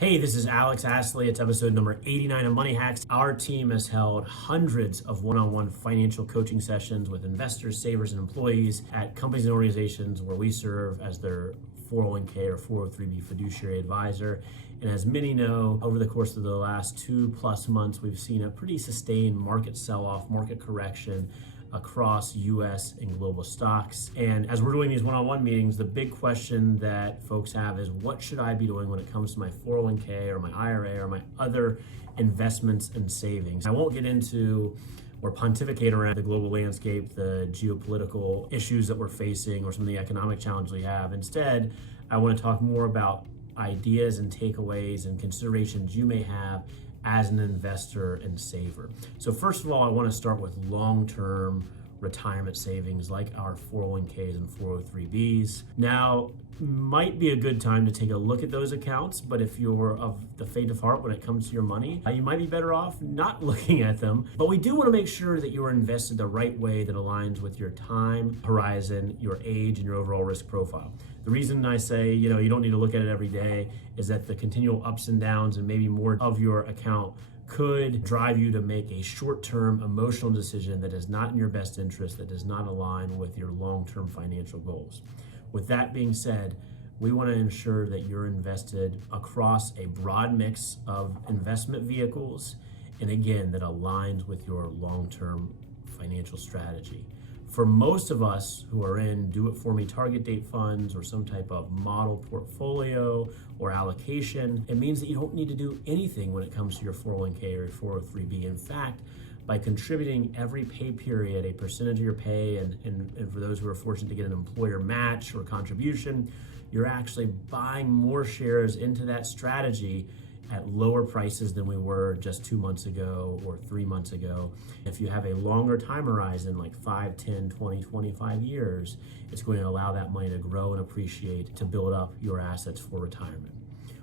Hey, this is Alex Astley. It's episode number 89 of Money Hacks. Our team has held hundreds of one-on-one financial coaching sessions with investors, savers, and employees at companies and organizations where we serve as their 401k or 403b fiduciary advisor. And as many know, over the course of the last 2+ months, we've seen a pretty sustained market sell-off, market correction across US and global stocks. And as we're doing these one-on-one meetings, the big question that folks have is, what should I be doing when it comes to my 401k or my IRA or my other investments and savings? I won't get into or pontificate around the global landscape, the geopolitical issues that we're facing, or some of the economic challenges we have. Instead, I want to talk more about ideas and takeaways and considerations you may have as an investor and saver. So first of all, I want to start with long-term retirement savings like our 401ks and 403bs. Now, might be a good time to take a look at those accounts, but if you're of the faint of heart when it comes to your money, you might be better off not looking at them. But we do want to make sure that you are invested the right way that aligns with your time horizon, your age, and your overall risk profile. The reason I say, you don't need to look at it every day is that the continual ups and downs and maybe more of your account could drive you to make a short-term emotional decision that is not in your best interest, that does not align with your long-term financial goals. With that being said, we want to ensure that you're invested across a broad mix of investment vehicles, and again, that aligns with your long-term financial strategy. For most of us who are in do-it-for-me target date funds or some type of model portfolio or allocation, it means that you don't need to do anything when it comes to your 401k or your 403b. In fact, by contributing every pay period a percentage of your pay, and for those who are fortunate to get an employer match or contribution, you're actually buying more shares into that strategy at lower prices than we were just 2 months ago or 3 months ago. If you have a longer time horizon, like 5, 10, 20, 25 years, it's going to allow that money to grow and appreciate to build up your assets for retirement.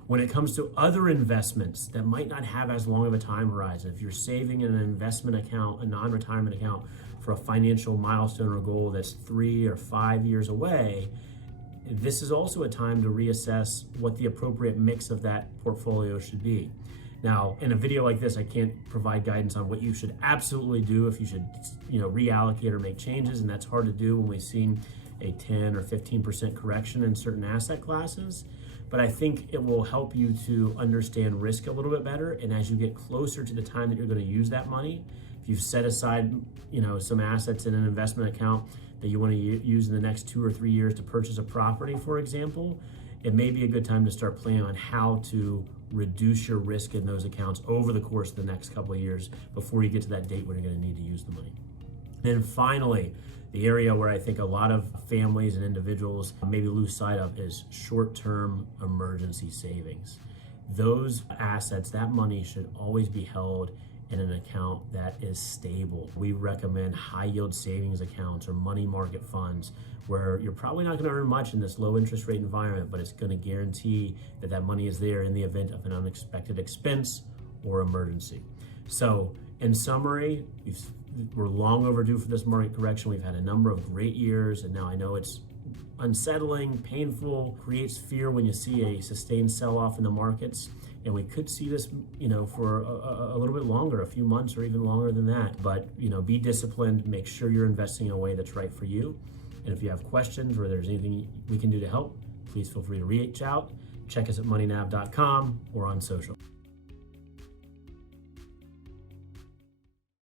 When it comes to other investments that might not have as long of a time horizon, if you're saving in an investment account, a non-retirement account for a financial milestone or goal that's 3 or 5 years away, this is also a time to reassess what the appropriate mix of that portfolio should be. Now, in a video like this, I can't provide guidance on what you should absolutely do if you should, reallocate or make changes, and that's hard to do when we've seen a 10 or 15% correction in certain asset classes. But I think it will help you to understand risk a little bit better, and as you get closer to the time that you're going to use that money, if you've set aside, some assets in an investment account that you want to use in the next 2 or 3 years to purchase a property, for example, it may be a good time to start planning on how to reduce your risk in those accounts over the course of the next couple of years before you get to that date when you're going to need to use the money. Then finally, the area where I think a lot of families and individuals maybe lose sight of is short-term emergency savings. Those assets, that money should always be held in an account that is stable. We recommend high yield savings accounts or money market funds where you're probably not going to earn much in this low interest rate environment, but it's going to guarantee that that money is there in the event of an unexpected expense or emergency. So in summary, we're long overdue for this market correction. We've had a number of great years, and now I know it's unsettling, painful, creates fear when you see a sustained sell-off in the markets. And we could see this, for a little bit longer, a few months or even longer than that. But, be disciplined, make sure you're investing in a way that's right for you. And if you have questions or there's anything we can do to help, please feel free to reach out. Check us at moneynav.com or on social.